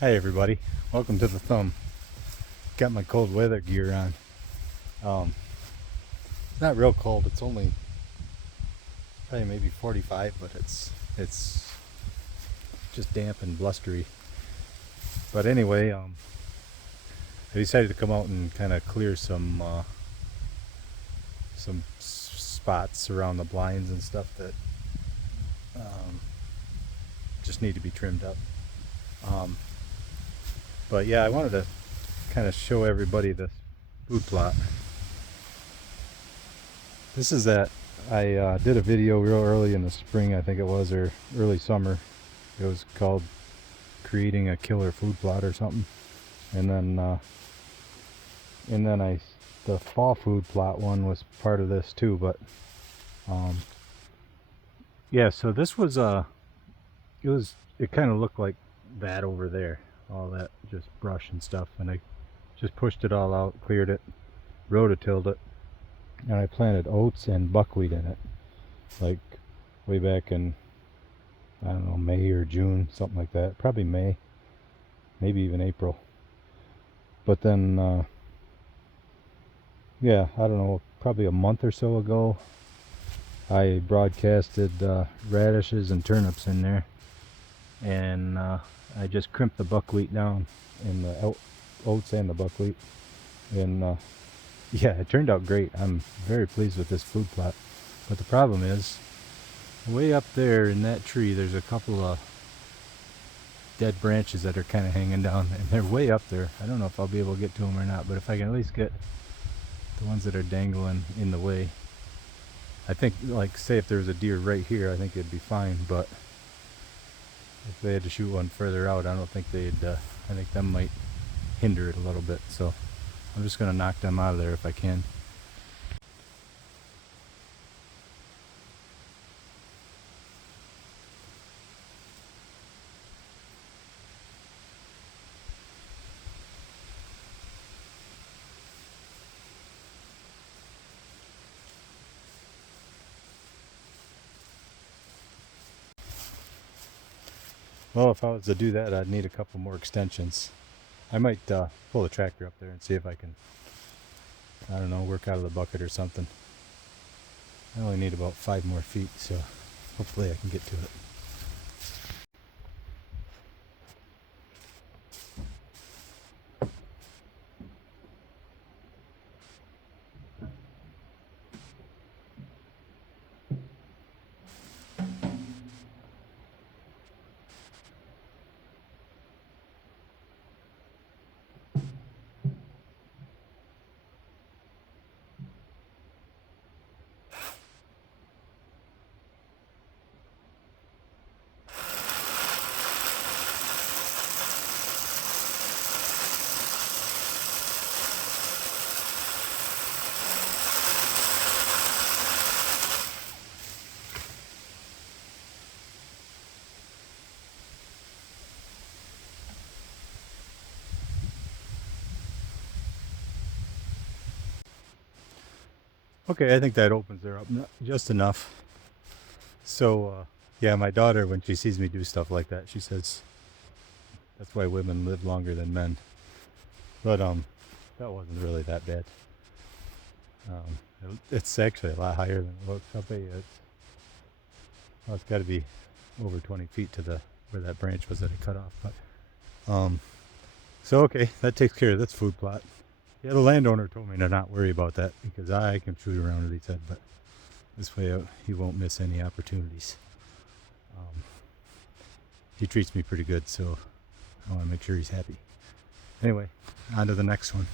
Hey everybody, welcome to the thumb. Got my cold weather gear on. It's not real cold, it's only probably maybe 45, but it's just damp and blustery. But anyway, I decided to come out and kind of clear some spots around the blinds and stuff that just need to be trimmed up. But yeah, I wanted to kind of show everybody this food plot. This is that I did a video real early in the spring, I think it was, or early summer. It was called creating a killer food plot or something. And then the fall food plot one was part of this too. But yeah, so this was it kind of looked like that over there, all that just brush and stuff, and I just pushed it all out, cleared it, rototilled it, and I planted oats and buckwheat in it, like way back in, I don't know, May or June, something like that. Probably May, maybe even April. But then yeah, I don't know, probably a month or so ago, I broadcasted radishes and turnips in there, and I just crimped the buckwheat down in the oats and the buckwheat, and yeah, it turned out great. I'm very pleased with this food plot. But the problem is, way up there in that tree, there's a couple of dead branches that are kind of hanging down, and they're way up there. I don't know if I'll be able to get to them or not, but if I can at least get the ones that are dangling in the way, I think, like, say if there was a deer right here, I think it'd be fine. But if they had to shoot one further out, I don't think they'd, I think them might hinder it a little bit. So I'm just going to knock them out of there if I can. Well, if I was to do that, I'd need a couple more extensions. I might pull the tractor up there and see if I can, I don't know, work out of the bucket or something. I only need about 5 more feet, so hopefully I can get to it. Okay, I think that opens her up just enough. So, yeah, my daughter, when she sees me do stuff like that, she says that's why women live longer than men. But that wasn't really that bad. It's actually a lot higher than it looks. I'll bet you it's got to be over 20 feet to the where that branch was that I cut off. But so okay, that takes care of this food plot. Yeah, the landowner told me to not worry about that because I can shoot around it, he said, but this way he won't miss any opportunities. He treats me pretty good, so I want to make sure he's happy. Anyway, on to the next one.